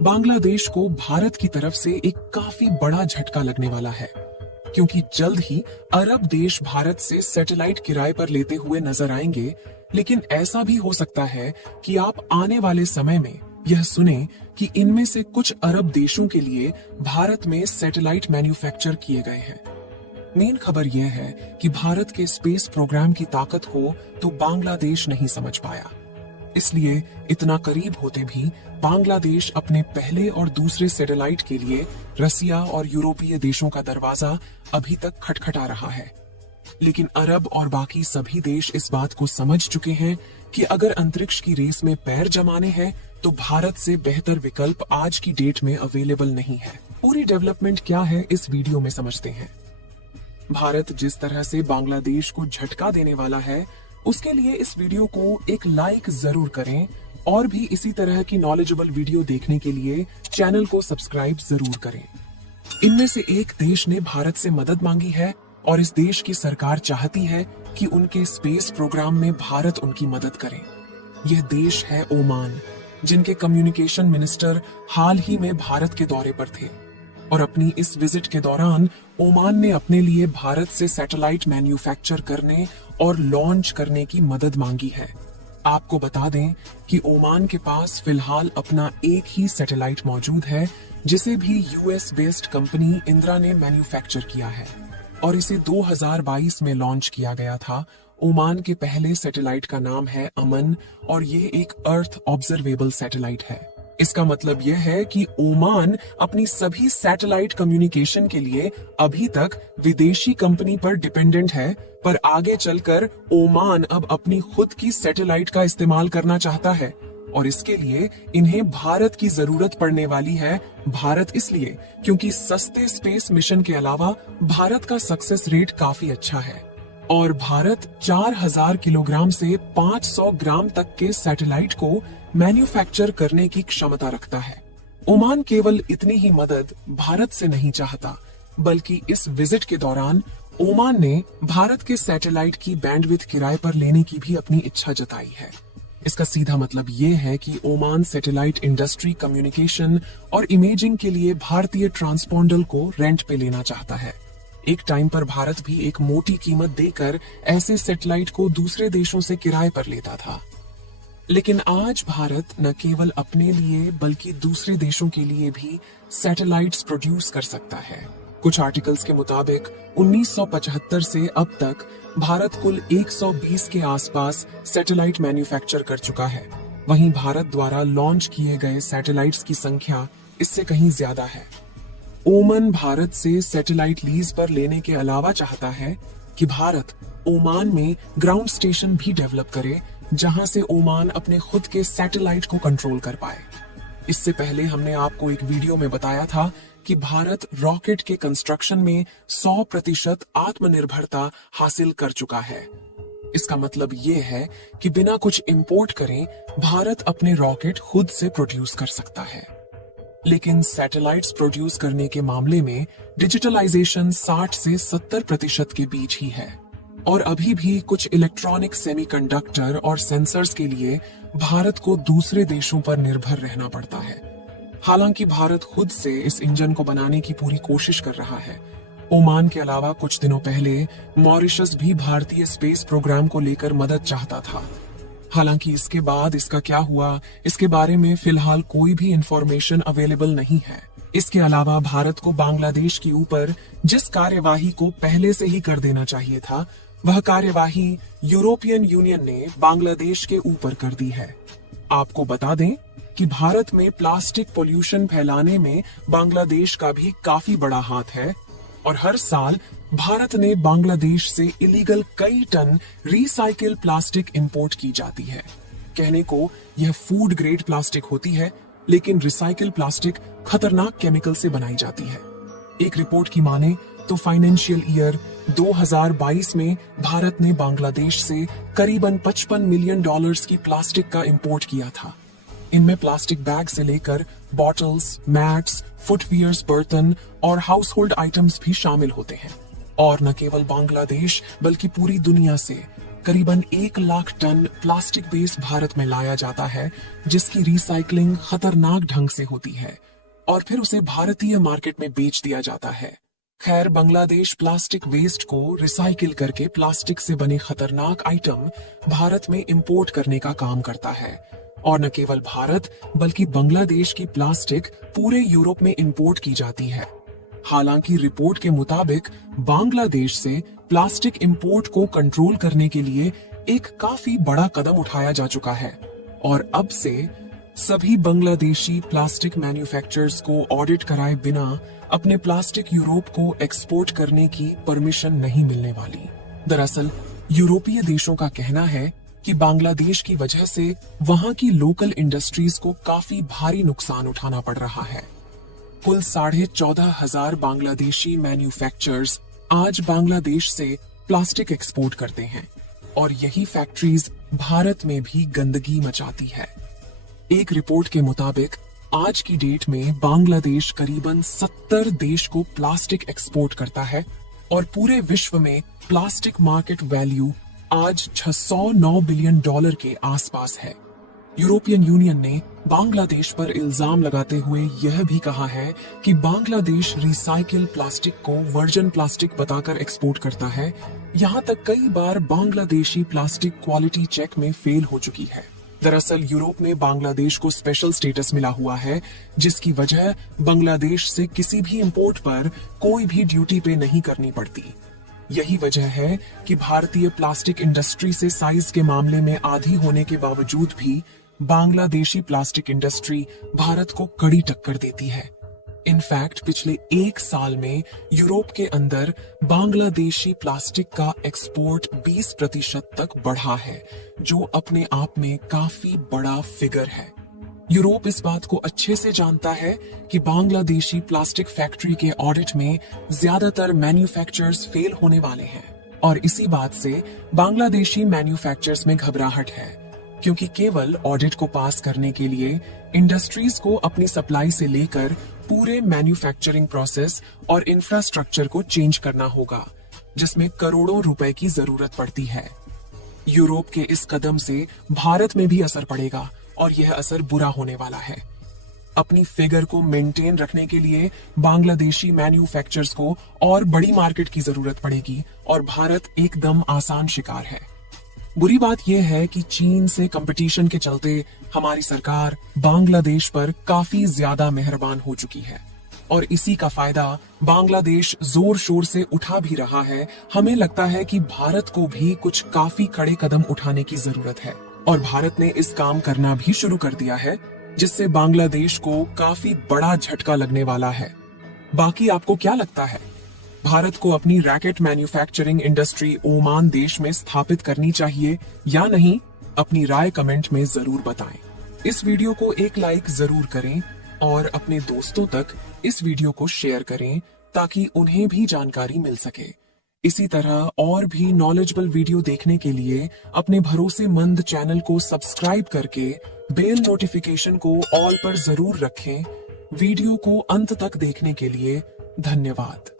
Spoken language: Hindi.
बांग्लादेश को भारत की तरफ से एक काफी बड़ा झटका लगने वाला है, क्योंकि जल्द ही अरब देश भारत से सैटेलाइट किराए पर लेते हुए नजर आएंगे। लेकिन ऐसा भी हो सकता है कि आप आने वाले समय में यह सुने कि इनमें से कुछ अरब देशों के लिए भारत में सैटेलाइट मैन्युफैक्चर किए गए हैं। मेन खबर यह है कि भारत के स्पेस प्रोग्राम की ताकत को तो बांग्लादेश नहीं समझ पाया, इसलिए इतना करीब होते भी बांग्लादेश अपने पहले और दूसरे सैटेलाइट के लिए रसिया और यूरोपीय देशों का दरवाजा अभी तक खटखटा रहा है। लेकिन अरब और बाकी सभी देश इस बात को समझ चुके हैं कि अगर अंतरिक्ष की रेस में पैर जमाने हैं तो भारत से बेहतर विकल्प आज की डेट में अवेलेबल नहीं है। पूरी डेवलपमेंट क्या है इस वीडियो में समझते हैं। भारत जिस तरह से बांग्लादेश को झटका देने वाला है, उसके लिए इस वीडियो को एक लाइक जरूर करें और भी इसी तरह की नॉलेजेबल वीडियो देखने के लिए चैनल को सब्सक्राइब जरूर करें। इनमें से एक देश ने भारत से मदद मांगी है और इस देश की सरकार चाहती है कि उनके स्पेस प्रोग्राम में भारत उनकी मदद करे। यह देश है ओमान, जिनके कम्युनिकेशन मिनिस्टर हाल ही में भारत के दौरे पर थे और अपनी इस विजिट के दौरान ओमान ने अपने लिए भारत से सैटेलाइट मैन्युफैक्चर करने और लॉन्च करने की मदद मांगी है। आपको बता दें कि ओमान के पास फिलहाल अपना एक ही सैटेलाइट मौजूद है, जिसे भी यूएस बेस्ड कंपनी इंद्रा ने मैन्युफैक्चर किया है और इसे 2022 में लॉन्च किया गया था। ओमान के पहले सैटेलाइट का नाम है अमन और ये एक अर्थ ऑब्जर्वेबल सैटेलाइट है। इसका मतलब यह है कि ओमान अपनी सभी सैटेलाइट कम्युनिकेशन के लिए अभी तक विदेशी कंपनी पर डिपेंडेंट है, पर आगे चलकर ओमान अब अपनी खुद की सैटेलाइट का इस्तेमाल करना चाहता है और इसके लिए इन्हें भारत की जरूरत पड़ने वाली है। भारत इसलिए क्योंकि सस्ते स्पेस मिशन के अलावा भारत का सक्सेस रेट काफी अच्छा है और भारत 4000 किलोग्राम से 500 ग्राम तक के सैटेलाइट को मैन्युफैक्चर करने की क्षमता रखता है। ओमान केवल इतनी ही मदद भारत से नहीं चाहता, बल्कि इस विजिट के दौरान ओमान ने भारत के सैटेलाइट की बैंडविड्थ किराए पर लेने की भी अपनी इच्छा जताई है। इसका सीधा मतलब ये है कि ओमान सैटेलाइट इंडस्ट्री, कम्युनिकेशन और इमेजिंग के लिए भारतीय ट्रांसपॉन्डर को रेंट पे लेना चाहता है। एक टाइम पर भारत भी एक मोटी कीमत देकर ऐसे सैटेलाइट को दूसरे देशों से किराए पर लेता था, लेकिन आज भारत न केवल अपने लिए बल्कि दूसरे देशों के लिए भी सैटेलाइट्स प्रोड्यूस कर सकता है। कुछ आर्टिकल्स के मुताबिक 1975 से अब तक भारत कुल 120 के आसपास सैटेलाइट मैन्युफैक्चर कर चुका है। वहीं भारत द्वारा लॉन्च किए गए सैटेलाइट्स की संख्या इससे कहीं ज्यादा है। ओमान भारत से सैटेलाइट लीज पर लेने के अलावा चाहता है कि भारत ओमान में ग्राउंड स्टेशन भी डेवलप करे, जहां से ओमान अपने खुद के सैटेलाइट को कंट्रोल कर पाए। इससे पहले हमने आपको एक वीडियो में बताया था कि भारत रॉकेट के कंस्ट्रक्शन में 100% आत्मनिर्भरता हासिल कर चुका है। इसका मतलब ये है कि बिना कुछ इंपोर्ट करे भारत अपने रॉकेट खुद से प्रोड्यूस कर सकता है। लेकिन सैटेलाइट्स प्रोड्यूस करने के मामले में डिजिटलाइजेशन 60 से 70% के बीच ही है और अभी भी कुछ इलेक्ट्रॉनिक सेमीकंडक्टर और सेंसर्स के लिए भारत को दूसरे देशों पर निर्भर रहना पड़ता है। हालांकि भारत खुद से इस इंजन को बनाने की पूरी कोशिश कर रहा है। ओमान के अलावा कुछ दिनों पहले मॉरिशस भी भारतीय स्पेस प्रोग्राम को लेकर मदद चाहता था। हालांकि इसके बाद इसका क्या हुआ, इसके बारे में फिलहाल कोई भी इंफॉर्मेशन अवेलेबल नहीं है। इसके अलावा भारत को बांग्लादेश के ऊपर जिस कार्यवाही को पहले से ही कर देना चाहिए था, वह कार्यवाही यूरोपियन यूनियन ने बांग्लादेश के ऊपर कर दी है। आपको बता दें कि भारत में प्लास्टिक पोल्यूशन फैलाने में बांग्लादेश का भी काफी बड़ा हाथ है और हर साल भारत ने बांग्लादेश से इलीगल कई टन रिसाइकिल प्लास्टिक इंपोर्ट की जाती है। कहने को यह फूड ग्रेड प्लास्टिक होती है, लेकिन रिसाइकिल प्लास्टिक खतरनाक केमिकल से बनाई जाती है। एक रिपोर्ट की माने तो फाइनेंशियल ईयर 2022 में भारत ने बांग्लादेश से करीबन $55 मिलियन की प्लास्टिक का इंपोर्ट किया था। इनमें प्लास्टिक बैग से लेकर बॉटल्स, मैट्स, फुटवियर्स, बर्तन और हाउस होल्ड आइटम्स भी शामिल होते हैं। और न केवल बांग्लादेश बल्कि पूरी दुनिया से करीबन 1 lakh ton plastic waste Bharat में लाया जाता है, जिसकी रिसाइकलिंग खतरनाक ढंग से होती है और फिर उसे भारतीय मार्केट में बेच दिया जाता है। खैर, बांग्लादेश प्लास्टिक वेस्ट को रिसाइकिल करके प्लास्टिक से बने खतरनाक आइटम भारत में इंपोर्ट करने का काम करता है। और न केवल भारत बल्कि बांग्लादेश की प्लास्टिक पूरे यूरोप में इंपोर्ट की जाती है। हालांकि रिपोर्ट के मुताबिक बांग्लादेश से प्लास्टिक इंपोर्ट को कंट्रोल करने के लिए एक काफी बड़ा कदम उठाया जा चुका है और अब से सभी बांग्लादेशी प्लास्टिक मैन्युफैक्चरर्स को ऑडिट कराए बिना अपने प्लास्टिक यूरोप को एक्सपोर्ट करने की परमिशन नहीं मिलने वाली। दरअसल यूरोपीय देशों का कहना है कि बांग्लादेश की वजह से वहां की लोकल इंडस्ट्रीज को काफी भारी नुकसान उठाना पड़ रहा है। कुल 14,500 बांग्लादेशी मैन्युफैक्चरर्स आज बांग्लादेश से प्लास्टिक एक्सपोर्ट करते हैं और यही फैक्ट्रीज भारत में भी गंदगी मचाती है। एक रिपोर्ट के मुताबिक आज की डेट में बांग्लादेश करीबन 70 देश को प्लास्टिक एक्सपोर्ट करता है और पूरे विश्व में प्लास्टिक मार्केट वैल्यू आज $609 बिलियन के आसपास है। यूरोपियन यूनियन ने बांग्लादेश पर इल्जाम लगाते हुए यह भी कहा है कि बांग्लादेश रिसाइकिल प्लास्टिक को वर्जिन प्लास्टिक बताकर एक्सपोर्ट करता है। यहाँ तक कई बार बांग्लादेशी प्लास्टिक क्वालिटी चेक में फेल हो चुकी है। दरअसल यूरोप में बांग्लादेश को स्पेशल स्टेटस मिला हुआ है, जिसकी वजह बांग्लादेश से किसी भी इंपोर्ट पर कोई भी ड्यूटी पे नहीं करनी पड़ती। यही वजह है कि भारतीय प्लास्टिक इंडस्ट्री से साइज के मामले में आधी होने के बावजूद भी बांग्लादेशी प्लास्टिक इंडस्ट्री भारत को कड़ी टक्कर देती है। इनफैक्ट पिछले 1 साल में यूरोप के अंदर बांग्लादेशी प्लास्टिक का एक्सपोर्ट 20% तक बढ़ा है, जो अपने आप में काफी बड़ा फिगर है। यूरोप इस बात को अच्छे से जानता है कि बांग्लादेशी प्लास्टिक फैक्ट्री के ऑडिट में ज्यादातर मैन्युफैक्चरर्स फेल होने वाले हैं और इसी बात से बांग्लादेशी मैन्युफैक्चरर्स में घबराहट है, क्योंकि केवल ऑडिट को पास करने के लिए इंडस्ट्रीज को अपनी सप्लाई से लेकर पूरे मैन्युफैक्चरिंग प्रोसेस और इंफ्रास्ट्रक्चर को चेंज करना होगा, जिसमें करोड़ों रुपए की जरूरत पड़ती है। यूरोप के इस कदम से भारत में भी असर पड़ेगा और यह असर बुरा होने वाला है। अपनी फिगर को मेंटेन रखने के लिए बांग्लादेशी मैन्युफैक्चरर्स को और बड़ी मार्केट की जरूरत पड़ेगी और भारत एकदम आसान शिकार है। बुरी बात यह है कि चीन से कंपटीशन के चलते हमारी सरकार बांग्लादेश पर काफी ज्यादा मेहरबान हो चुकी है और इसी का फायदा बांग्लादेश जोर शोर से उठा भी रहा है। हमें लगता है कि भारत को भी कुछ काफी कड़े कदम उठाने की जरूरत है और भारत ने इस काम करना भी शुरू कर दिया है, जिससे बांग्लादेश को काफी बड़ा झटका लगने वाला है। बाकी आपको क्या लगता है? भारत को अपनी रैकेट मैन्युफैक्चरिंग इंडस्ट्री ओमान देश में स्थापित करनी चाहिए या नहीं? अपनी राय कमेंट में जरूर बताएं। इस वीडियो को एक लाइक जरूर करें और अपने दोस्तों तक इस वीडियो को शेयर करें ताकि उन्हें भी जानकारी मिल सके। इसी तरह और भी नॉलेजेबल वीडियो देखने के लिए अपने भरोसेमंद चैनल को सब्सक्राइब करके बेल नोटिफिकेशन को ऑल पर जरूर रखें। वीडियो को अंत तक देखने के लिए धन्यवाद।